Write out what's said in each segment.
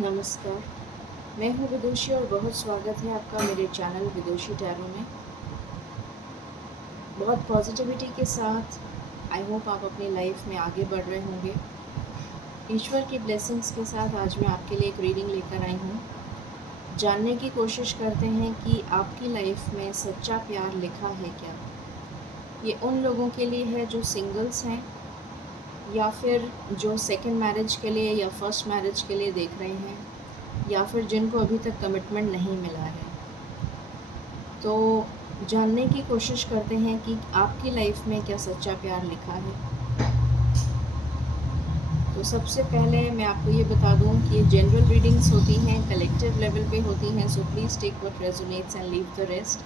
नमस्कार, मैं हूँ विदुषी और बहुत स्वागत है आपका मेरे चैनल विदुषी टैरो में। बहुत पॉजिटिविटी के साथ आई होप आप अपनी लाइफ में आगे बढ़ रहे होंगे। ईश्वर की ब्लेसिंग्स के साथ आज मैं आपके लिए एक रीडिंग लेकर आई हूँ। जानने की कोशिश करते हैं कि आपकी लाइफ में सच्चा प्यार लिखा है क्या। ये उन लोगों के लिए है जो सिंगल्स हैं या फिर जो सेकंड मैरिज के लिए या फर्स्ट मैरिज के लिए देख रहे हैं या फिर जिनको अभी तक कमिटमेंट नहीं मिला है। तो जानने की कोशिश करते हैं कि आपकी लाइफ में क्या सच्चा प्यार लिखा है। तो सबसे पहले मैं आपको ये बता दूं कि ये जनरल रीडिंग्स होती हैं, कलेक्टिव लेवल पे होती हैं, so please take what resonates and leave the rest.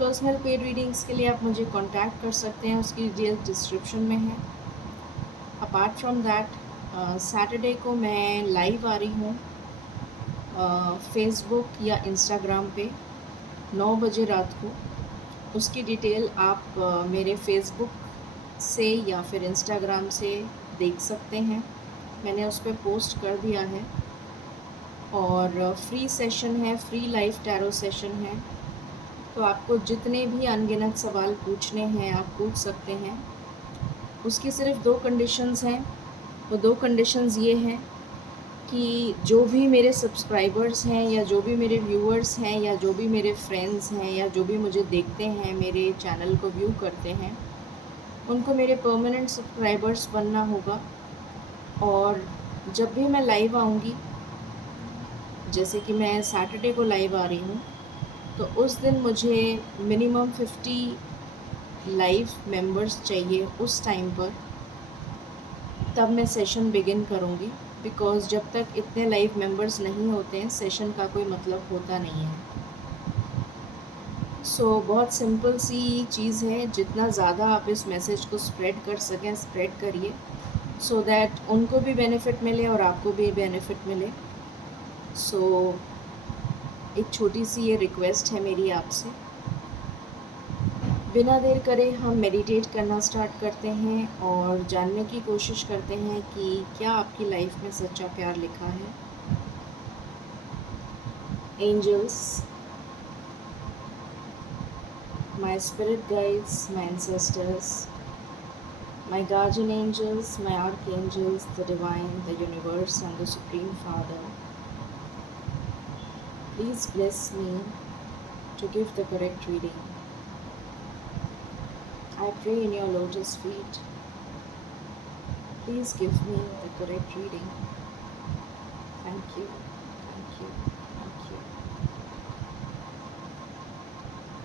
Personal paid readings के लिए आप मुझे कांटेक्ट कर सकते हैं, उसकी डिटेल्स डिस्क्रिप्शन में है। अपार्ट फ्रॉम दैट सैटरडे को मैं लाइव आ रही हूँ फेसबुक या इंस्टाग्राम पे 9 बजे रात को। उसकी डिटेल आप मेरे फेसबुक से या फिर इंस्टाग्राम से देख सकते हैं, मैंने उस पर पोस्ट कर दिया है। और फ्री सेशन है, फ्री लाइव टैरो सेशन है, तो आपको जितने भी अनगिनत सवाल पूछने हैं आप पूछ सकते हैं। उसकी सिर्फ 2 कंडीशंस हैं। वो 2 कंडीशंस ये हैं कि जो भी मेरे सब्सक्राइबर्स हैं या जो भी मेरे व्यूअर्स हैं या जो भी मेरे फ्रेंड्स हैं या जो भी मुझे देखते हैं, मेरे चैनल को व्यू करते हैं, उनको मेरे परमानेंट सब्सक्राइबर्स बनना होगा। और जब भी मैं लाइव आऊँगी, जैसे कि मैं सैटरडे को लाइव आ रही हूँ, तो उस दिन मुझे मिनिमम 50 लाइव मेंबर्स चाहिए उस टाइम पर, तब मैं सेशन बिगिन करूँगी। बिकॉज़ जब तक इतने लाइव मेंबर्स नहीं होते हैं सेशन का कोई मतलब होता नहीं है। बहुत सिंपल सी चीज़ है, जितना ज़्यादा आप इस मैसेज को स्प्रेड कर सकें स्प्रेड करिए, सो दैट उनको भी बेनिफिट मिले और आपको भी बेनिफिट मिले। एक छोटी सी ये रिक्वेस्ट है मेरी आपसे। बिना देर करे हम मेडिटेट करना स्टार्ट करते हैं और जानने की कोशिश करते हैं कि क्या आपकी लाइफ में सच्चा प्यार लिखा है। Angels, my spirit guides, my ancestors, my guardian angels, my archangels, the divine, the universe, and the Supreme Father, please bless me to give the correct reading. I pray in your lotus feet. Please give me the correct reading. Thank you, thank you, thank you.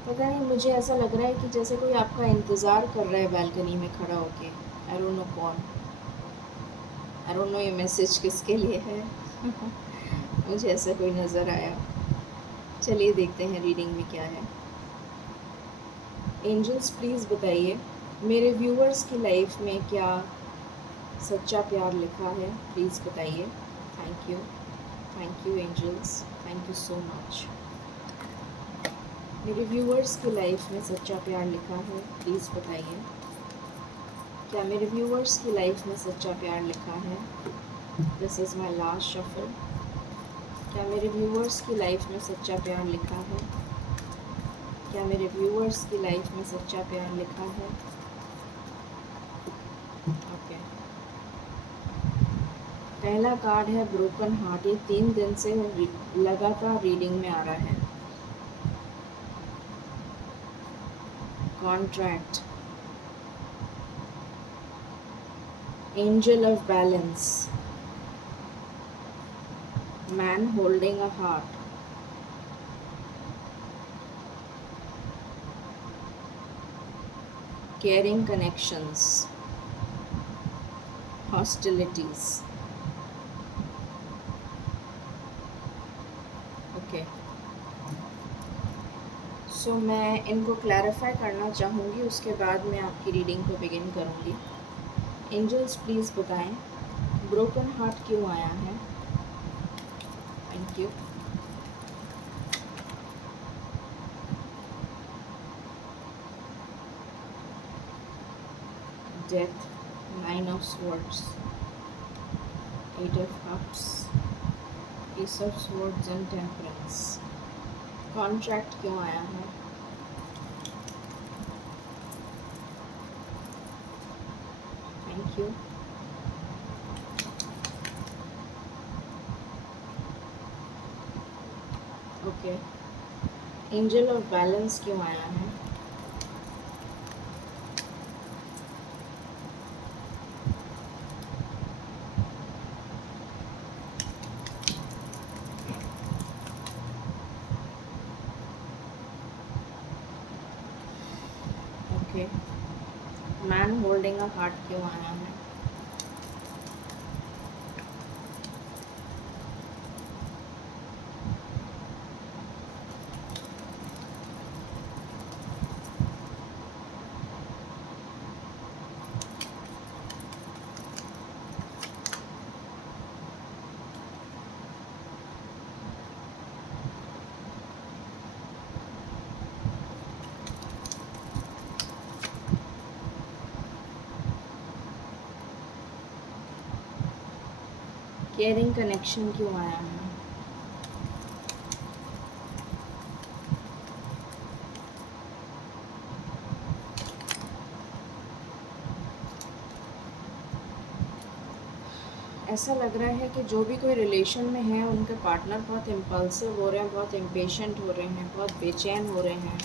पता नहीं, मुझे ऐसा लग रहा है कि जैसे कोई आपका इंतज़ार कर रहा है बैल्कनी में खड़ा होके। आई डोंट नो कौन, आई डोंट नो ये मैसेज किसके लिए है मुझे ऐसा कोई नज़र आया। चलिए देखते हैं रीडिंग में क्या है। एंजल्स प्लीज़ बताइए मेरे व्यूअर्स की लाइफ में क्या सच्चा प्यार लिखा है, प्लीज़ बताइए। Thank you angels, thank you so much. मेरे व्यूअर्स की लाइफ में सच्चा प्यार लिखा है, प्लीज़ बताइए। क्या मेरे व्यूअर्स की लाइफ में सच्चा प्यार लिखा है? This is my last shuffle. क्या मेरे व्यूअर्स की लाइफ में सच्चा प्यार लिखा है? क्या मेरे व्यूअर्स की लाइफ में सच्चा प्यार लिखा है? ओके, पहला कार्ड है ब्रोकन हार्ट। ये 3 दिन से लगातार रीडिंग में आ रहा है। Contract, angel of balance, man holding a heart, caring connections, hostilities. Okay, so मैं इनको क्लैरिफाई करना चाहूँगी, उसके बाद मैं आपकी रीडिंग को बिगिन करूँगी। एंजल्स प्लीज़ बताएं ब्रोकन हार्ट क्यों आया है। Thank you. Death, 9 of swords, 8 of cups, S of swords and temperance. Contract क्यों आया है? Thank you. Okay, angel of balance क्यों आया है? Okay, man holding a heart क्यों आया है? केयरिंग कनेक्शन क्यों आया है? ऐसा लग रहा है कि जो भी कोई रिलेशन में है उनके पार्टनर बहुत इम्पल्सिव हो रहे हैं, बहुत इम्पेशेंट हो रहे हैं, बहुत बेचैन हो रहे हैं।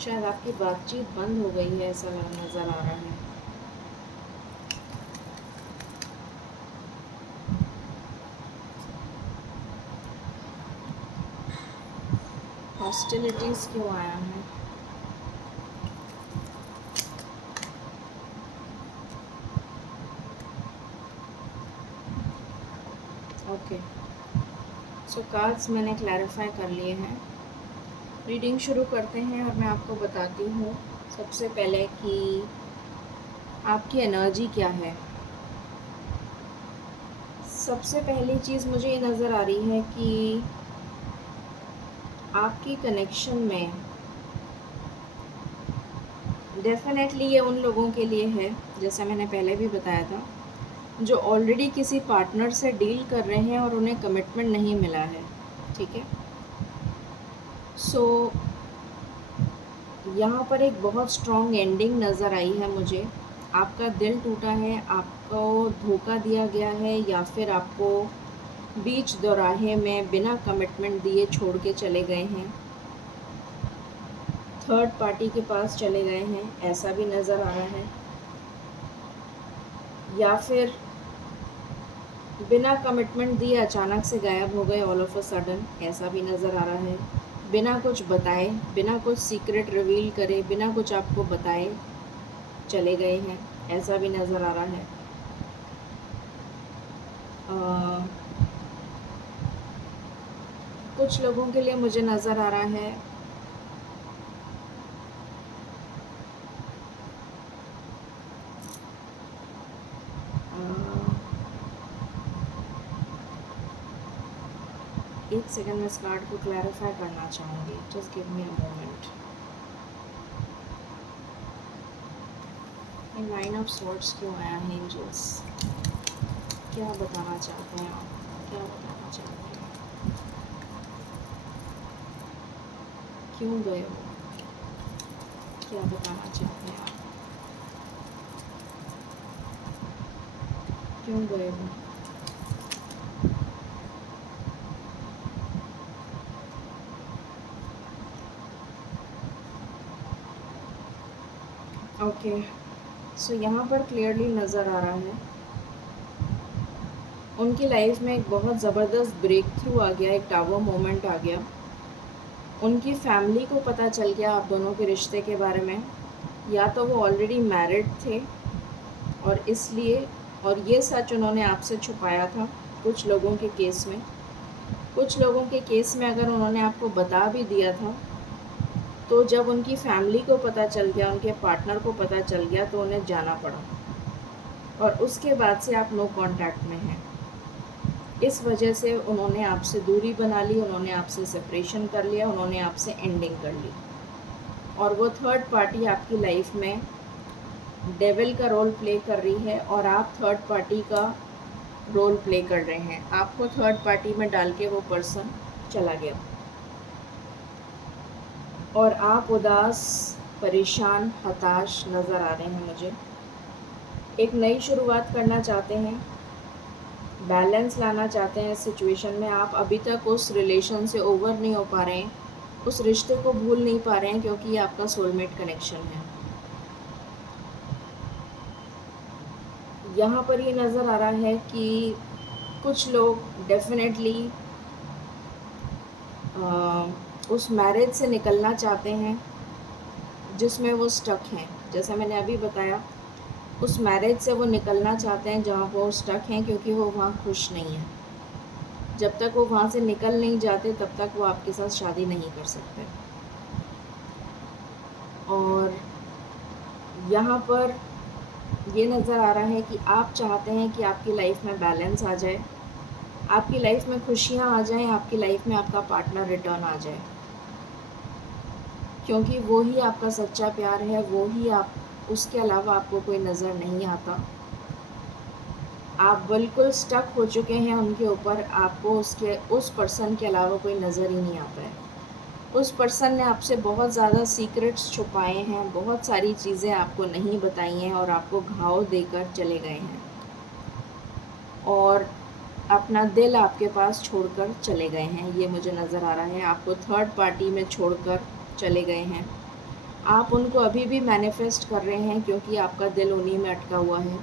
शायद आपकी बातचीत बंद हो गई है, ऐसा नज़र आ रहा है। हॉस्टिलिटीज़ क्यों आया है? ओके, सो कार्ड्स मैंने क्लैरिफाई कर लिए हैं। रीडिंग शुरू करते हैं और मैं आपको बताती हूँ सबसे पहले कि आपकी एनर्जी क्या है। सबसे पहली चीज़ मुझे ये नज़र आ रही है कि आपकी कनेक्शन में डेफ़िनेटली ये उन लोगों के लिए है, जैसा मैंने पहले भी बताया था, जो ऑलरेडी किसी पार्टनर से डील कर रहे हैं और उन्हें कमिटमेंट नहीं मिला है। ठीक है, सो यहाँ पर एक बहुत स्ट्रॉन्ग एंडिंग नज़र आई है मुझे। आपका दिल टूटा है, आपको धोखा दिया गया है, या फिर आपको बीच दौराहे में बिना कमिटमेंट दिए छोड़ के चले गए हैं, थर्ड पार्टी के पास चले गए हैं, ऐसा भी नज़र आ रहा है। या फिर बिना कमिटमेंट दिए अचानक से गायब हो गए ऑल ऑफ अ सडन, ऐसा भी नज़र आ रहा है। बिना कुछ बताए, बिना कुछ सीक्रेट रिवील करे, बिना कुछ आपको बताए चले गए हैं, ऐसा भी नज़र आ रहा है। कुछ लोगों के लिए मुझे नज़र आ रहा है एक सेकंड में इस कार्ड को क्लैरिफाई करना चाहूँगी, just give me a moment. Nine of swords क्यों आया है एंजल्स? क्या बताना चाहते हैं आप? क्या बताना चाहते हैं? क्यों गए हो? क्या बताना चाहते हैं आप? क्यों गए हो? ओके, सो यहाँ पर क्लियरली नज़र आ रहा है उनकी लाइफ में एक बहुत ज़बरदस्त ब्रेक थ्रू आ गया, एक टावर मोमेंट आ गया। उनकी फैमिली को पता चल गया आप दोनों के रिश्ते के बारे में, या तो वो ऑलरेडी मैरिड थे और इसलिए, और ये सच उन्होंने आपसे छुपाया था कुछ लोगों के केस में। कुछ लोगों के केस में अगर उन्होंने आपको बता भी दिया था, तो जब उनकी फैमिली को पता चल गया, उनके पार्टनर को पता चल गया, तो उन्हें जाना पड़ा और उसके बाद से आप नो कांटेक्ट में हैं। इस वजह से उन्होंने आपसे दूरी बना ली, उन्होंने आपसे सेपरेशन कर लिया, उन्होंने आपसे एंडिंग कर ली। और वो थर्ड पार्टी आपकी लाइफ में डेविल का रोल प्ले कर रही है और आप थर्ड पार्टी का रोल प्ले कर रहे हैं, आपको थर्ड पार्टी में डाल के वो पर्सन चला गया और आप उदास, परेशान, हताश नज़र आ रहे हैं मुझे। एक नई शुरुआत करना चाहते हैं, बैलेंस लाना चाहते हैं इस सिचुएशन में। आप अभी तक उस रिलेशन से ओवर नहीं हो पा रहे हैं, उस रिश्ते को भूल नहीं पा रहे हैं, क्योंकि ये आपका सोलमेट कनेक्शन है। यहाँ पर ये नज़र आ रहा है कि कुछ लोग डेफिनेटली उस मैरिज से निकलना चाहते हैं जिसमें वो स्टक हैं। जैसा मैंने अभी बताया, उस मैरिज से वो निकलना चाहते हैं जहाँ वो स्टक हैं, क्योंकि वो वहाँ खुश नहीं है। जब तक वो वहाँ से निकल नहीं जाते तब तक वो आपके साथ शादी नहीं कर सकते। और यहाँ पर ये नज़र आ रहा है कि आप चाहते हैं कि आपकी लाइफ में बैलेंस आ जाए, आपकी लाइफ में खुशियाँ आ जाएं, आपकी लाइफ में आपका पार्टनर रिटर्न आ जाए, क्योंकि वो ही आपका सच्चा प्यार है, वो ही आप, उसके अलावा आपको कोई नज़र नहीं आता। आप बिल्कुल स्टक हो चुके हैं उनके ऊपर, आपको उस पर्सन के अलावा कोई नज़र ही नहीं आता है। उस पर्सन ने आपसे बहुत ज़्यादा सीक्रेट्स छुपाए हैं, बहुत सारी चीज़ें आपको नहीं बताई हैं और आपको घाव देकर चले गए हैं और अपना दिल आपके पास छोड़कर चले गए हैं। ये मुझे नज़र आ रहा है, आपको थर्ड पार्टी में छोड़कर चले गए हैं। आप उनको अभी भी मैनिफेस्ट कर रहे हैं, क्योंकि आपका दिल उन्हीं में अटका हुआ है।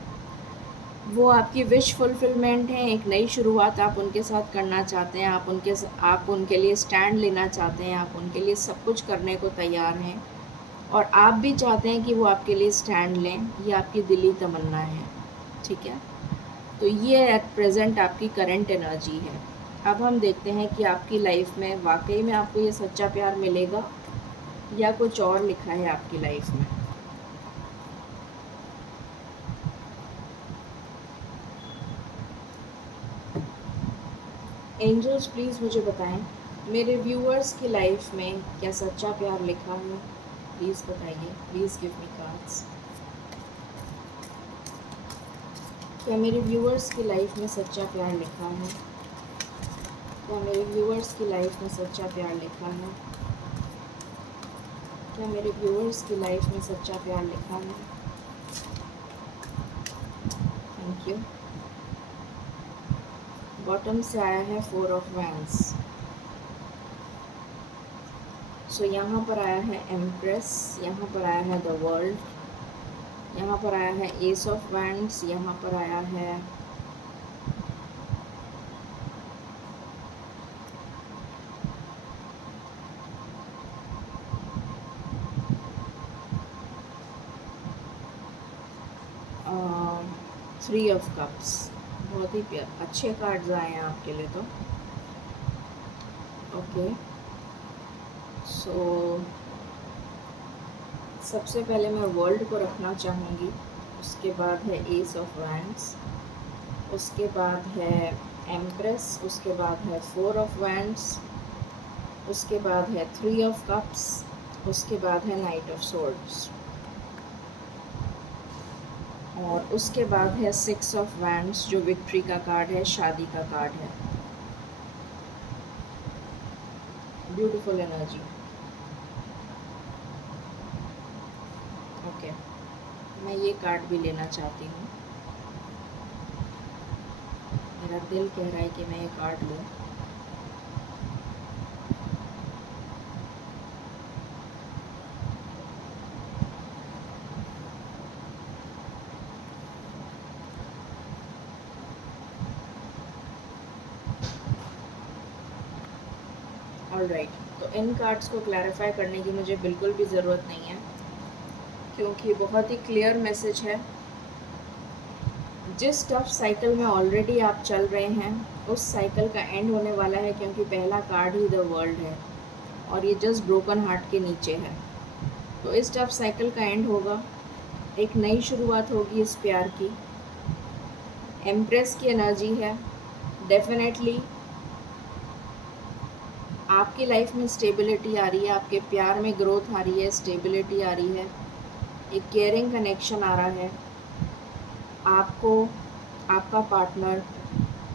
वो आपकी विश फुलफिलमेंट है, एक नई शुरुआत आप उनके साथ करना चाहते हैं, आप उनके लिए स्टैंड लेना चाहते हैं, आप उनके लिए सब कुछ करने को तैयार हैं और आप भी चाहते हैं कि वो आपके लिए स्टैंड लें। ये आपकी दिली तमन्ना है, ठीक है। तो ये एट प्रेजेंट आपकी करंट एनर्जी है। अब हम देखते हैं कि आपकी लाइफ में वाकई में आपको ये सच्चा प्यार मिलेगा या कुछ और लिखा है आपकी लाइफ में। एंजल्स प्लीज़ मुझे बताएं, मेरे व्यूअर्स की लाइफ में क्या सच्चा प्यार लिखा है? प्लीज़ बताइए, प्लीज़ गिव मी कार्ड्स। क्या मेरे व्यूअर्स की लाइफ में सच्चा प्यार लिखा है? क्या मेरे व्यूअर्स की लाइफ में सच्चा प्यार लिखा है? क्या मेरे व्यूअर्स की लाइफ में सच्चा प्यार लिखा है? Thank you. बॉटम से आया है 4 ऑफ वैंड्स। सो यहाँ पर आया है एम्प्रेस, यहाँ पर आया है द वर्ल्ड, यहाँ पर आया है एस ऑफ वैंड्स, यहाँ पर आया है थ्री ऑफ कप्स। बहुत ही अच्छे कार्ड्स आए हैं आपके लिए तो। ओके, सो सबसे पहले मैं वर्ल्ड को रखना चाहूँगी, उसके बाद है एस ऑफ वैंड्स, उसके बाद है एम्प्रेस, उसके बाद है 4 ऑफ वैंड्स, उसके बाद है 3 ऑफ कप्स, उसके बाद है नाइट ऑफ सोर्ड्स और उसके बाद है 6 ऑफ वैंड्स, जो विक्ट्री का कार्ड है, शादी का कार्ड है। Beautiful energy. ओके, मैं ये कार्ड भी लेना चाहती हूँ, मेरा दिल कह रहा है कि मैं ये कार्ड लूँ। ऑलराइट, तो इन कार्ड्स को क्लैरिफाई करने की मुझे बिल्कुल भी ज़रूरत नहीं है, क्योंकि बहुत ही क्लियर मैसेज है। जिस टफ साइकिल में ऑलरेडी आप चल रहे हैं, उस साइकिल का एंड होने वाला है, क्योंकि पहला कार्ड ही द वर्ल्ड है और ये जस्ट ब्रोकन हार्ट के नीचे है। तो इस टफ साइकिल का एंड होगा, एक नई शुरुआत होगी इस प्यार की। एम्प्रेस की एनर्जी है, डेफिनेटली आपकी लाइफ में स्टेबिलिटी आ रही है, आपके प्यार में ग्रोथ आ रही है, स्टेबिलिटी आ रही है, एक केयरिंग कनेक्शन आ रहा है। आपको आपका पार्टनर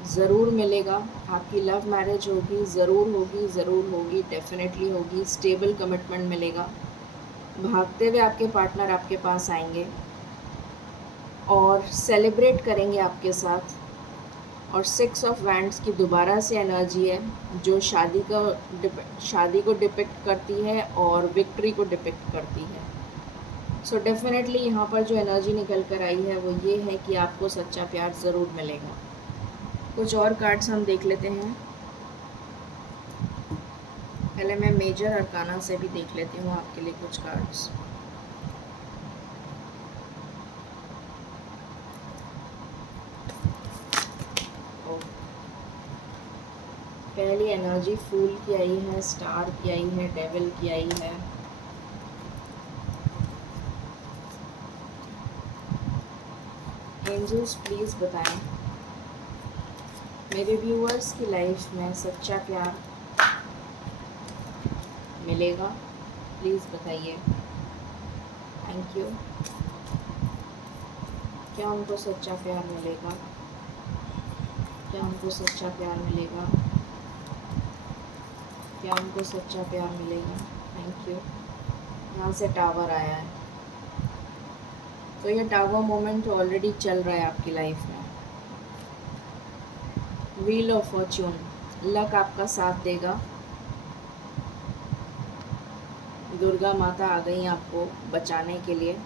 ज़रूर मिलेगा, आपकी लव मैरिज होगी, ज़रूर होगी, ज़रूर होगी, डेफ़िनेटली होगी, स्टेबल कमिटमेंट मिलेगा। भागते हुए आपके पार्टनर आपके पास आएंगे और सेलिब्रेट करेंगे आपके साथ। और 6 ऑफ वैंड्स की दोबारा से एनर्जी है जो शादी को डिपिक्ट करती है और विक्ट्री को डिपिक्ट करती है। सो डेफिनेटली यहाँ पर जो एनर्जी निकल कर आई है वो ये है कि आपको सच्चा प्यार ज़रूर मिलेगा। कुछ और कार्ड्स हम देख लेते हैं। पहले मैं मेजर अरकाना से भी देख लेती हूँ आपके लिए कुछ कार्ड्स। पहली एनर्जी फूल की आई है, स्टार की आई है, डेविल की आई है। एंजल्स प्लीज़ बताएं मेरे व्यूअर्स की लाइफ में सच्चा प्यार मिलेगा? प्लीज़ बताइए। Thank you. क्या उनको सच्चा प्यार मिलेगा? क्या उनको सच्चा प्यार मिलेगा? क्या उनको सच्चा प्यार मिलेगा? Thank you. यहाँ से टावर आया है, तो ये टावर मोमेंट ऑलरेडी चल रहा है आपकी लाइफ में। व्हील ऑफ फॉर्च्यून, लक आपका साथ देगा। दुर्गा माता आ गई आपको बचाने के लिए।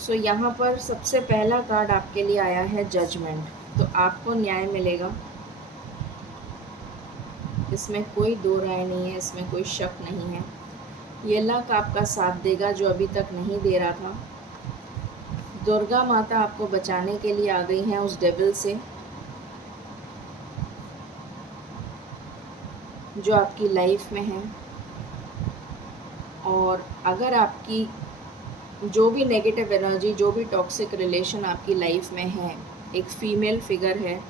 सो यहाँ पर सबसे पहला कार्ड आपके लिए आया है जजमेंट। तो आपको न्याय मिलेगा, इसमें कोई दो राय नहीं है, इसमें कोई शक नहीं है। ये लक आपका साथ देगा जो अभी तक नहीं दे रहा था। दुर्गा माता आपको बचाने के लिए आ गई हैं उस डेविल से जो आपकी लाइफ में है। और अगर आपकी जो भी नेगेटिव एनर्जी, जो भी टॉक्सिक रिलेशन आपकी लाइफ में है, एक फीमेल फिगर है,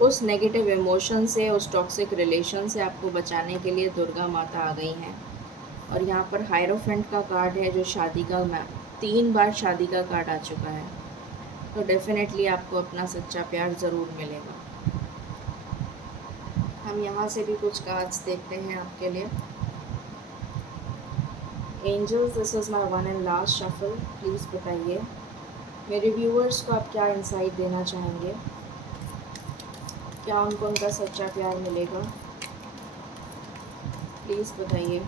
उस नेगेटिव इमोशन से, उस टॉक्सिक रिलेशन से आपको बचाने के लिए दुर्गा माता आ गई हैं। और यहाँ पर हायरोफेंट का कार्ड है जो शादी का 3 बार शादी का कार्ड आ चुका है। तो डेफिनेटली आपको अपना सच्चा प्यार ज़रूर मिलेगा। हम यहाँ से भी कुछ कार्ड्स देखते हैं आपके लिए। Angels, this is my one and last shuffle. Please बताइए मेरे व्यूअर्स को आप क्या इंसाइट देना चाहेंगे? क्या उनको उनका सच्चा प्यार मिलेगा? प्लीज़ बताइए,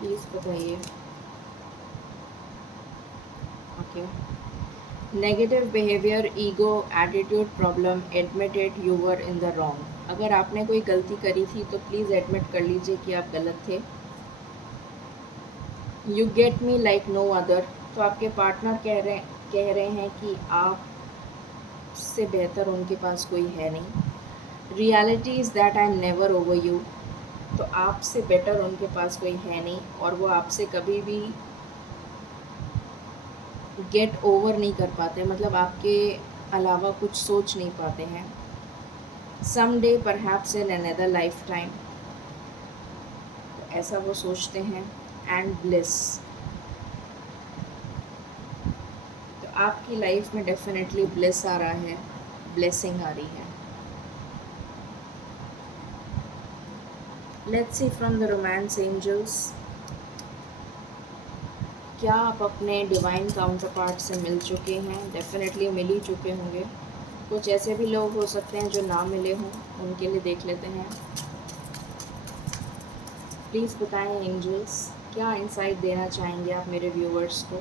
प्लीज़ बताइए। Okay. Negative behaviour, ego, attitude problem, admitted you were in the wrong. अगर आपने कोई गलती करी थी तो प्लीज़ एडमिट कर लीजिए कि आप गलत थे। You get me like no other. तो आपके पार्टनर कह रहे हैं कि आप से बेहतर उनके पास कोई है नहीं। Reality is that I am never over you. तो आपसे बेटर उनके पास कोई है नहीं और वो आपसे कभी भी गेट ओवर नहीं कर पाते, मतलब आपके अलावा कुछ सोच नहीं पाते हैं। Some day perhaps in another life time, तो ऐसा वो सोचते हैं। एंड ब्लिस, तो आपकी लाइफ में डेफिनेटली ब्लिस आ रहा है, ब्लेसिंग आ रही है। Let's see from the romance angels, क्या आप अपने डिवाइन काउंटर पार्ट से मिल चुके हैं? डेफिनेटली मिल ही चुके होंगे। कुछ ऐसे भी लोग हो सकते हैं जो ना मिले हों, उनके लिए देख लेते हैं। प्लीज़ बताएं एंजल्स, क्या इंसाइट देना चाहेंगे आप मेरे व्यूवर्स को?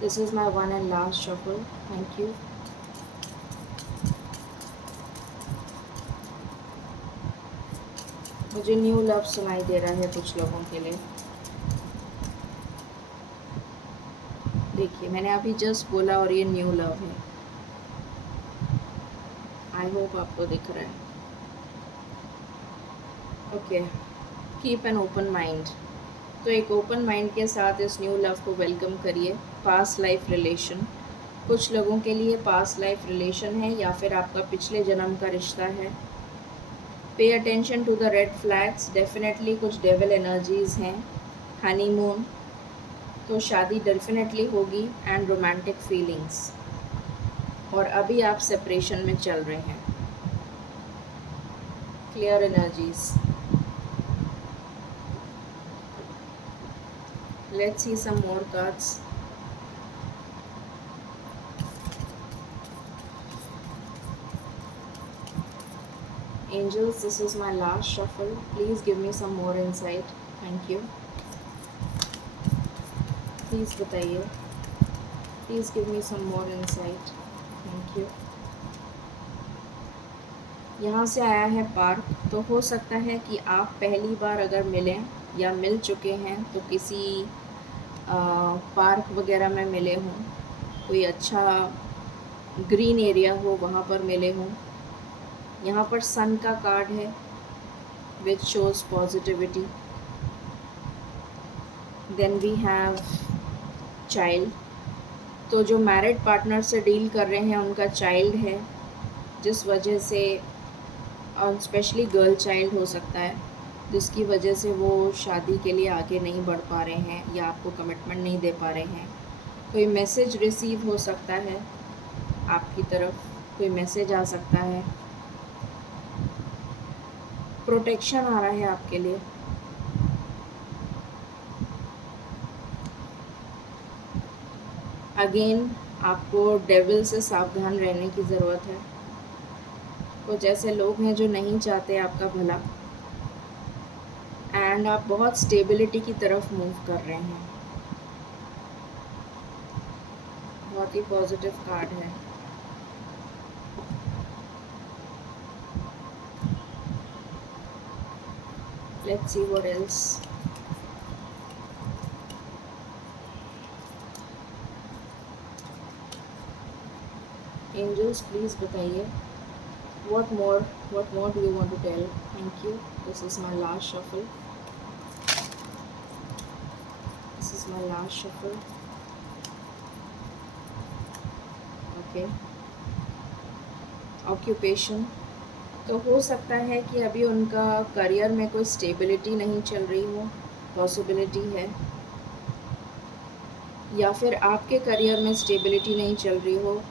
This is my one and last shuffle. Thank you. मुझे न्यू लव सुनाई दे रहा है कुछ लोगों के लिए। देखिए मैंने अभी जस्ट बोला और ये न्यू लव है। आई होप आपको दिख रहा है। Okay, keep an open mind. तो एक ओपन माइंड के साथ इस न्यू लव को वेलकम करिए। पास्ट लाइफ रिलेशन, कुछ लोगों के लिए पास्ट लाइफ रिलेशन है या फिर आपका पिछले जन्म का रिश्ता है। Pay attention to the red flags, definitely कुछ डेविल एनर्जीज़ हैं। हनीमून, तो शादी डेफिनेटली होगी एंड रोमांटिक फीलिंग्स, और अभी आप सेपरेशन में चल रहे हैं। Clear energies. Let's see some more cards. Angels, this is my last shuffle. Please give me some more insight. Thank you. Please बताइए. Please give me some more insight. Thank you. यहाँ से आया है park, तो हो सकता है कि आप पहली बार अगर मिलें या मिल चुके हैं तो किसी पार्क वगैरह में मिले हों, कोई अच्छा ग्रीन एरिया हो वहाँ पर मिले हों। यहाँ पर सन का कार्ड है which shows positivity. Then we have child, तो जो मैरिड पार्टनर से डील कर रहे हैं उनका चाइल्ड है, जिस वजह से, और स्पेशली गर्ल चाइल्ड हो सकता है, जिसकी वजह से वो शादी के लिए आगे नहीं बढ़ पा रहे हैं या आपको कमिटमेंट नहीं दे पा रहे हैं। कोई मैसेज रिसीव हो सकता है आपकी तरफ, कोई मैसेज आ सकता है, प्रोटेक्शन आ रहा है आपके लिए। अगेन आपको डेविल से सावधान रहने की ज़रूरत है। कुछ ऐसे लोग हैं जो नहीं चाहते आपका भला, एंड आप बहुत स्टेबिलिटी की तरफ मूव कर रहे हैं। बहुत ही पॉजिटिव कार्ड है। Let's see what else. Angels please बताइए what more do you want to tell? Thank you. This is my last shuffle. Okay. Occupation, तो हो सकता है कि अभी उनका करियर में कोई स्टेबिलिटी नहीं चल रही हो, पॉसिबिलिटी है, या फिर आपके करियर में स्टेबिलिटी नहीं चल रही हो।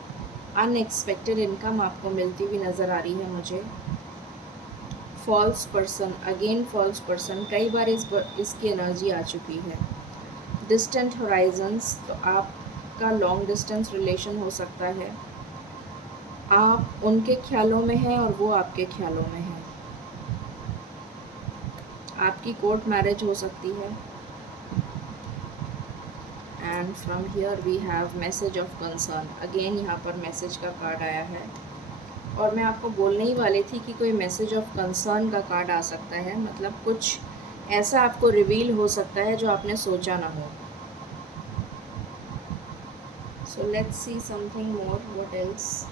अनएक्सपेक्टेड इनकम आपको मिलती हुई नज़र आ रही है मुझे। False person, again false person, कई बार इसकी एनर्जी आ चुकी है। डिस्टेंट होराइजन्स, तो आपका लॉन्ग डिस्टेंस रिलेशन हो सकता है। आप उनके ख्यालों में हैं और वो आपके ख्यालों में हैं। आपकी कोर्ट मैरिज हो सकती है। And from here we have message of concern. Again यहाँ पर मैसेज का कार्ड आया है, और मैं आपको बोलने ही वाली थी कि कोई मैसेज ऑफ कंसर्न का कार्ड आ सकता है, मतलब कुछ ऐसा आपको रिवील हो सकता है जो आपने सोचा ना हो। So let's see something more, what else.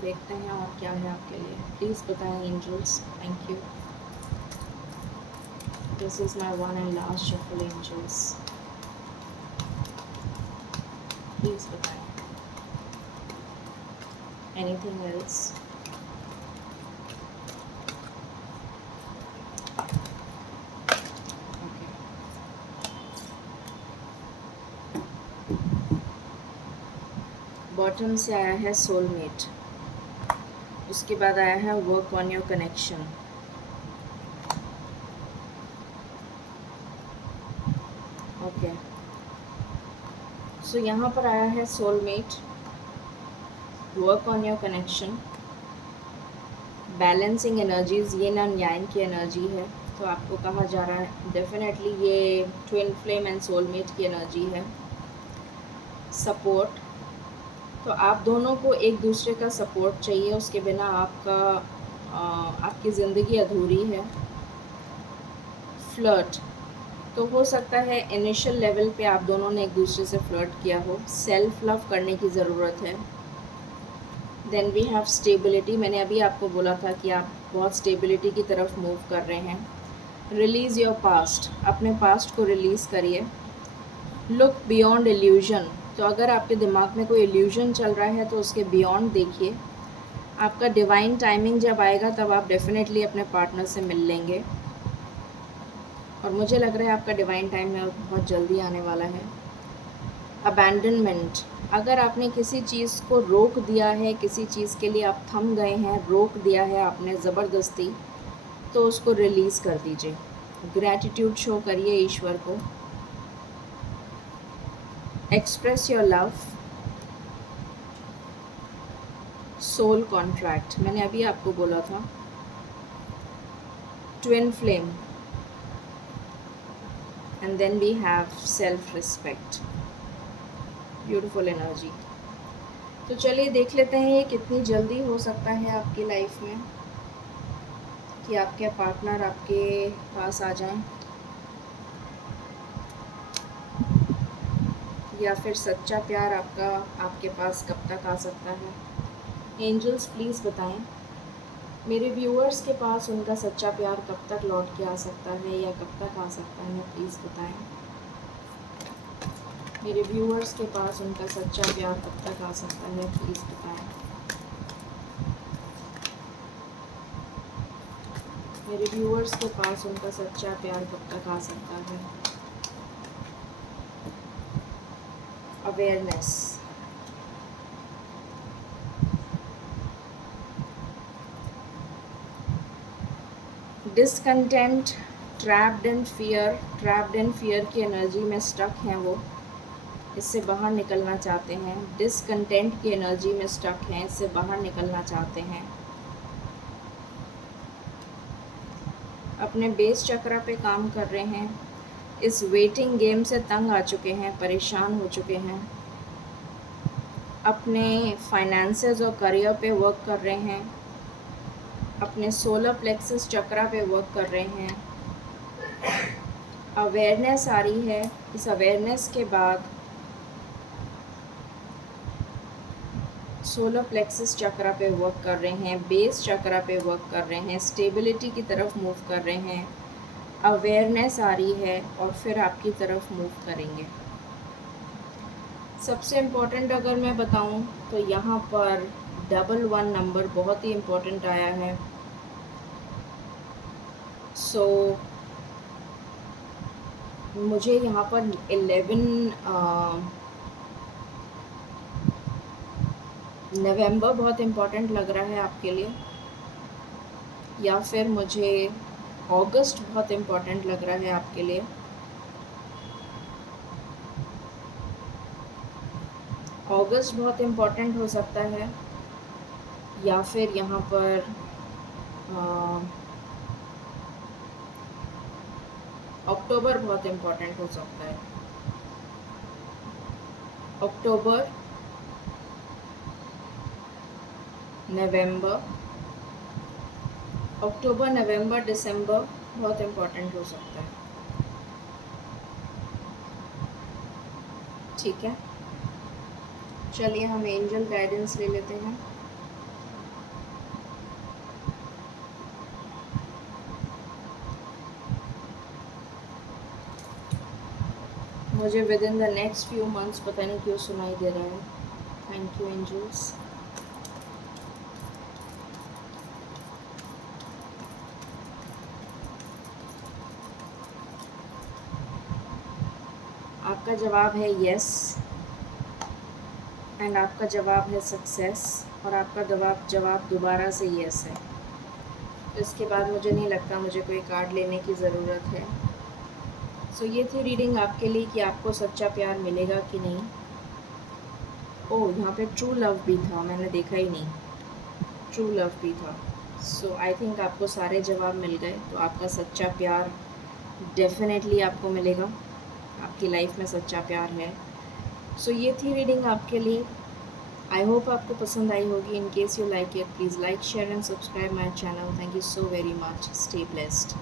देखते हैं और क्या है आपके लिए। प्लीज़ बताएं angels. Thank you. This is my one and last shuffle, angels. Please बताएं। Anything else? Okay. बॉटम से आया है सोलमेट, उसके बाद आया है work on your connection. Okay, so यहाँ पर आया है soulmate, work on your connection, balancing energies, ये ना न्याय की एनर्जी है, तो आपको कहा जा रहा है डेफिनेटली ये ट्विन फ्लेम एंड सोलमेट की एनर्जी है। सपोर्ट, तो आप दोनों को एक दूसरे का सपोर्ट चाहिए, उसके बिना आपकी ज़िंदगी अधूरी है। फ्लर्ट, तो हो सकता है इनिशियल लेवल पे आप दोनों ने एक दूसरे से फ्लर्ट किया हो। सेल्फ लव करने की ज़रूरत है। देन वी हैव स्टेबिलिटी, मैंने अभी आपको बोला था कि आप बहुत स्टेबिलिटी की तरफ मूव कर रहे हैं। रिलीज़ योर पास्ट, अपने पास्ट को रिलीज़ करिए। लुक बियॉन्ड इल्यूजन, तो अगर आपके दिमाग में कोई इल्यूजन चल रहा है तो उसके बियॉन्ड देखिए। आपका डिवाइन टाइमिंग जब आएगा तब आप डेफिनेटली अपने पार्टनर से मिल लेंगे। और मुझे लग रहा है आपका डिवाइन टाइम में बहुत जल्दी आने वाला है। अबैंडनमेंट, अगर आपने किसी चीज़ को रोक दिया है, किसी चीज़ के लिए आप थम गए हैं, रोक दिया है आपने ज़बरदस्ती, तो उसको रिलीज़ कर दीजिए। ग्रैटिट्यूड शो करिए ईश्वर को। Express your love. Soul contract, मैंने अभी आपको बोला था। Twin flame, and then we have self respect. Beautiful energy. तो चलिए देख लेते हैं ये कितनी जल्दी हो सकता है आपकी लाइफ में कि आपके पार्टनर आपके पास आ जाएं, या फिर सच्चा प्यार आपका आपके पास कब तक आ सकता है। एंजल्स प्लीज़ बताएं मेरे व्यूअर्स के पास उनका सच्चा प्यार कब तक लौट के आ सकता है या कब तक आ सकता है, प्लीज़ बताएं। मेरे व्यूअर्स के पास उनका सच्चा प्यार कब तक आ सकता है, प्लीज़ बताएं। मेरे व्यूअर्स के पास उनका सच्चा प्यार कब तक आ सकता है। Awareness, discontent, trapped in fear की एनर्जी में स्टक हैं वो, इससे बाहर निकलना चाहते हैं। डिसकंटेंट की एनर्जी में स्टक हैं, इससे बाहर निकलना चाहते हैं। अपने बेस चक्र पे काम कर रहे हैं। इस वेटिंग गेम से तंग आ चुके हैं, परेशान हो चुके हैं। अपने फाइनेंसेस और करियर पे वर्क कर रहे हैं। अपने सोलर प्लेक्सस चक्र पे वर्क कर रहे हैं। अवेयरनेस आ रही है। इस अवेयरनेस के बाद सोलर प्लेक्सस चक्र पे वर्क कर रहे हैं, बेस चक्र पे वर्क कर रहे हैं, स्टेबिलिटी की तरफ मूव कर रहे हैं। अवेयरनेस आ रही है और फिर आपकी तरफ मूव करेंगे। सबसे इम्पोर्टेंट अगर मैं बताऊं तो यहाँ पर 11 नंबर बहुत ही इम्पोर्टेंट आया है। सो मुझे यहाँ पर 11 नवंबर बहुत इम्पोर्टेंट लग रहा है आपके लिए, या फिर मुझे अगस्त बहुत इम्पोर्टेंट लग रहा है आपके लिए। अगस्त बहुत इम्पोर्टेंट हो सकता है, या फिर यहाँ पर अक्टूबर बहुत इम्पोर्टेंट हो सकता है। अक्टूबर, नवंबर, अक्टूबर, नवंबर, दिसंबर बहुत इम्पोर्टेंट हो सकता है। ठीक है, चलिए हम एंजल गाइडेंस ले लेते हैं। मुझे within the next few months पता नहीं क्यों सुनाई दे रहा है। Thank you angels. आपका जवाब है यस, एंड आपका जवाब है सक्सेस, और आपका जवाब दोबारा से यस है। तो इसके बाद मुझे नहीं लगता मुझे कोई कार्ड लेने की ज़रूरत है। सो ये थी रीडिंग आपके लिए कि आपको सच्चा प्यार मिलेगा कि नहीं। ओह, यहाँ पे ट्रू लव भी था, मैंने देखा ही नहीं। ट्रू लव भी था। सो आई थिंक आपको सारे जवाब मिल गए। तो आपका सच्चा प्यार डेफिनेटली आपको मिलेगा, आपकी लाइफ में सच्चा प्यार है। सो ये थी रीडिंग आपके लिए। आई होप आपको पसंद आई होगी। In case you like it, please like, share and subscribe my channel. Thank you so very much. Stay blessed.